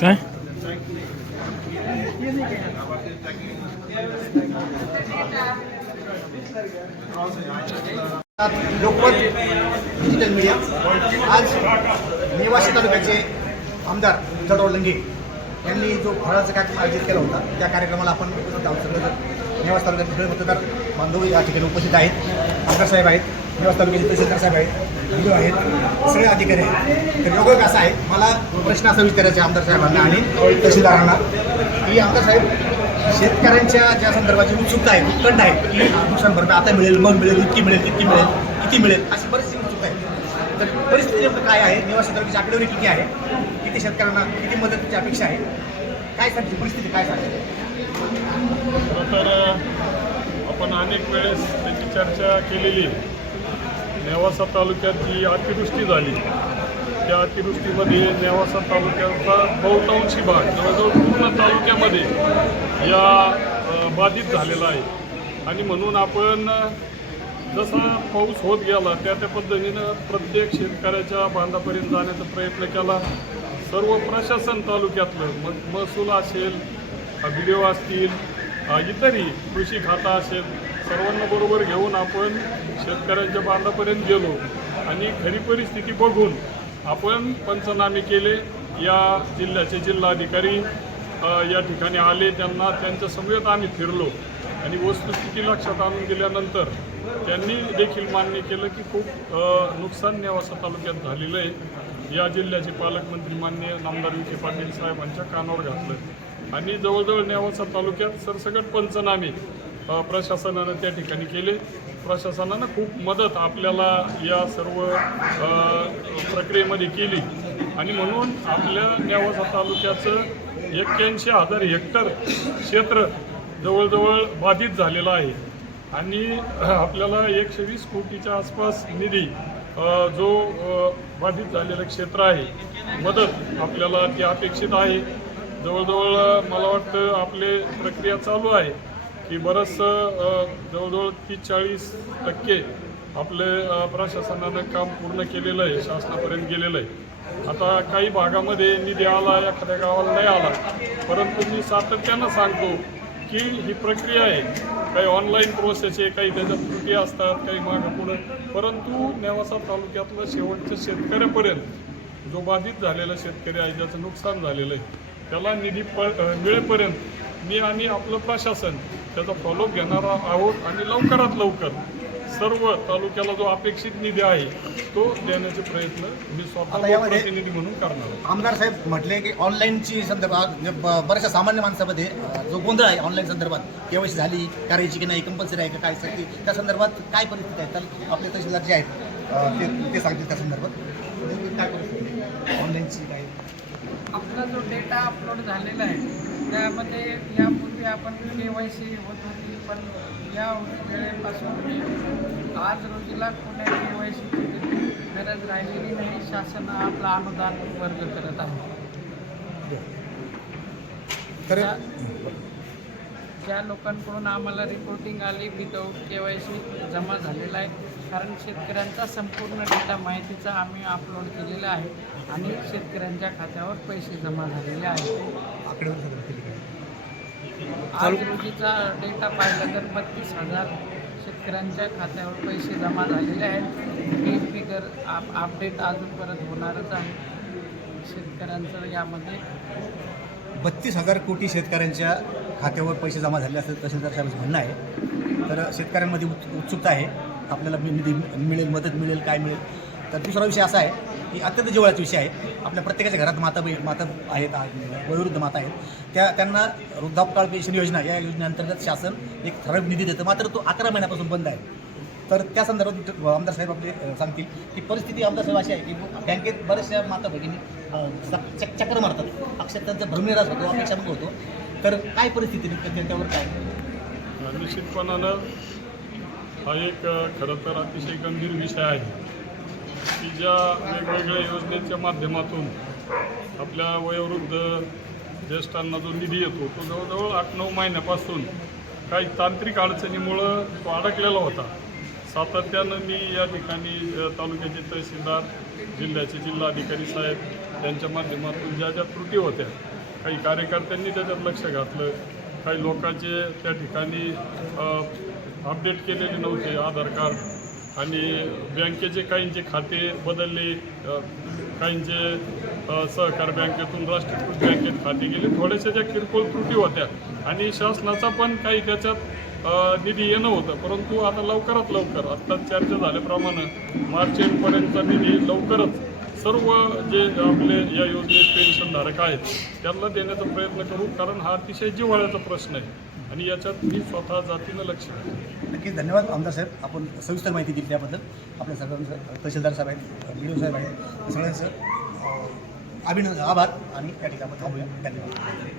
काय? Lokmat digital media आज नेवाशी तालुक्याचे आमदार जडो लंगे यांनी जो फळाचा कार्यक्रम आयोजित केला होता त्या कार्यक्रमाला आपण उपस्थित आहोत. सगळं नेवास तालुक्यात सगळे मतदार बांधव या ठिकाणी उपस्थित आहेत. आमदार साहेब आहेत. नेवास तालुक्याचे तहसीलदार साहेब आहेत व्हिडिओ आहेत सगळे अधिकारी आहेत. तर योगायोग असा आहे मला प्रश्न असा विचारायचा आमदार साहेबांना आणि तहसीलदारांना. की आमदार साहेब शेतकऱ्यांच्या ज्या संदर्भाची उत्सुकता आहे उत्कंठ आहे की नुकसान भरपाई आता मिळेल मग मिळेल इतकी मिळेल तितकी मिळेल किती मिळेल अशी बरीचशी उत्सुकता आहे. तर परिस्थिती नेमकं काय आहे? निवासी तालुक्याची आकडेवारी किती आहे? किती शेतकऱ्यांना किती मदतीची अपेक्षा आहे? काय सांगते? परिस्थिती काय सांगते? खरं तर आपण अनेक वेळेस त्याची चर्चा केलेली आहे. नेवासा तालुक्यात जी अतिवृष्टी झाली त्या अतिवृष्टीमध्ये नेवासा तालुक्याचा बहुतांशी भाग जवळजवळ पूर्ण तालुक्यामध्ये या बाधित झालेला आहे. आणि म्हणून आपण जसा पाऊस होत गेला त्या त्या पद्धतीनं प्रत्येक शेतकऱ्याच्या बांधापर्यंत जाण्याचा प्रयत्न केला. सर्व प्रशासन तालुक्यातलं मग महसूल असेल बी असतील इतरही कृषी खाता असेल सर्वांना बरोबर घेऊन आपण शेतकऱ्यांच्या बांधापर्यंत गेलो आणि खरी परिस्थिती बघून आपण पंचनामे केले. या जिल्ह्याचे जिल्हाधिकारी या ठिकाणी आले. त्यांना त्यांच्या समवेत आम्ही फिरलो आणि वस्तुस्थिती लक्षात आणून दिल्यानंतर त्यांनी देखील मान्य केलं की खूप नुकसान नेवासा तालुक्यात झालेलं आहे. या जिल्ह्याचे पालकमंत्री मान्य नामदार विखे पाटील साहेबांच्या कानावर घातलं. आणि जवळजवळ नेवासा तालुक्यात सरसकट पंचनामे प्रशासनानं त्या ठिकाणी केले. प्रशासनानं खूप मदत आपल्याला या सर्व प्रक्रियेमध्ये केली. आणि म्हणून आपल्या न्यावासा तालुक्याचं एक्क्याऐंशी हजार हेक्टर क्षेत्र जवळजवळ बाधित झालेलं आहे. आणि आपल्याला एकशे वीस कोटीच्या आसपास निधी जो बाधित झालेलं क्षेत्र आहे मदत आपल्याला ती अपेक्षित आहे. जवळजवळ मला वाटतं आपले प्रक्रिया चालू आहे. की बरंचसं जवळजवळ तीस चाळीस टक्के आपले प्रशासनानं काम पूर्ण केलेलं आहे शासनापर्यंत गेलेलं आहे. आता काही भागामध्ये निधी आला एखाद्या गावाला नाही आला. परंतु मी सातत्यानं सांगतो की ही प्रक्रिया आहे. काही ऑनलाईन प्रोसेस आहे काही त्याच्यात त्रुटी असतात काही मागं पुढं. परंतु नेवासा तालुक्यातलं शेवटच्या शेतकऱ्यापर्यंत जो बाधित झालेला शेतकरी आहे ज्याचं नुकसान झालेलं आहे त्याला निधी प मिळेपर्यंत मी आणि आपलं प्रशासन त्याचा फॉलोअप घेणार आहोत आणि लवकरात लवकर सर्व तालुक्याला जो अपेक्षित निधी आहे तो देण्याचे प्रयत्न मी स्वतः प्रतिनिधी म्हणून करणार आहे. आमदार साहेब म्हटले की ऑनलाईनची संदर्भात बऱ्याचशा सामान्य माणसामध्ये जो गोंधळ आहे ऑनलाईन संदर्भात केवायसी झाली करायची की नाही कंपल्सरी आहे का काय साठी त्या संदर्भात काय परिस्थिती आहे? तर आपले तहसीलदार जे आहेत ते ते सांगतील त्या संदर्भात. काय परिस्थिती? ऑनलाईनची काय आपला जो डेटा अपलोड झालेला आहे त्यामध्ये यापूर्वी आपण के वाय सी होत होती पण या वेळेपासून आज रोजीला कोण्या के वाय सीची गरज राहिलेली नाही. शासन आपलं अनुदान वर्ग करत आहे. ज्या- लोकांकडून आम्हाला रिपोर्टिंग आली विदाऊट के वाय सी जमा झालेला आहे. कारण शेतकऱ्यांचा संपूर्ण डेटा माहितीचा आम्ही अपलोड केलेला आहे आणि शेतकऱ्यांच्या खात्यावर पैसे जमा झालेले आहेत. आज रोजीचा डेटा पाहिला तर बत्तीस हजार शेतकऱ्यांच्या खात्यावर पैसे जमा झालेले आहेत. हे फिगर आप अपडेट अजून परत होणारच आहे. शेतकऱ्यांचं यामध्ये बत्तीस हजार कोटी शेतकऱ्यांच्या खात्यावर पैसे जमा झाले असं तहसीलदार साहेबांचं म्हणणं आहे तर शेतकऱ्यांमध्ये उत् उत्सुकता आहे. आपल्याला मी- निधी मिळेल मदत मिळेल काय मिळेल. तर दुसरा विषय असा आहे की अत्यंत जिव्हाळ्याचा विषय आहे. आपल्या प्रत्येकाच्या घरात माता बही- माता आहेत वयोवृद्ध माता आहेत. त्या त्यांना वृद्धापकाळ पेन्शन योजना या योजनेअंतर्गत शासन एक ठराविक निधी देतं. मात्र तो अकरा महिन्यापासून बंद आहे. तर त्या संदर्भात आमदार साहेब आपले सांगतील की परिस्थिती आमदार साहेब अशी आहे की बँकेत बऱ्याचशा माता भगिनी अ, चक्कर मारतात. अक्षर त्यांचा भ्रमनिराश होतो अपेक्षा होतो. तर काय परिस्थिती निघते त्याच्यावर काय? निश्चितपणानं हा एक खरं तर अतिशय गंभीर विषय आहे. की ज्या वेगवेगळ्या योजनेच्या माध्यमातून आपल्या वयोवृद्ध ज्येष्ठांना जो निधी येतो तो जवळजवळ आठ नऊ महिन्यापासून काही तांत्रिक अडचणीमुळं तो अडकलेला होता. सातत्यानं मी या ठिकाणी तालुक्याचे तहसीलदार जिल्ह्याचे जिल्हाधिकारी साहेब यांच्या माध्यमातून ज्या ज्या त्रुटी होत्या काही कार्यकर्त्यांनी त्याच्यात लक्ष घातलं. काही लोकांचे त्या ठिकाणी अपडेट केलेले नव्हते आधार कार्ड. आणि बँकेचे काहींचे खाते बदलले काहींचे सहकार बँकेतून राष्ट्रीयकृत बँकेत खाते गेले. थोड्याशा ज्या किरकोळ त्रुटी होत्या आणि शासनाचा पण काही त्याच्यात निधी येणं होतं. परंतु आता लवकरात लवकर आत्ताच चर्चा झाल्याप्रमाणे मार्च एंडपर्यंतचा निधी लवकरच सर्व जे आपले या योजनेत पेन्शनधारक आहेत त्यांना देण्याचा प्रयत्न करू कारण हा अतिशय जिव्हाळ्याचा प्रश्न आहे. आणि याच्यात मी स्वतः जातीनं लक्ष नक्की धन्यवाद आमदार साहेब. आपण सविस्तर माहिती दिली त्याबद्दल. आपल्या सर्वांचं तहसीलदार साहेब आहेत बी साहेब आहेत सगळ्यांचं अभिनंदन आभार. आणि त्या ठिकाणी थांबूया. धन्यवाद.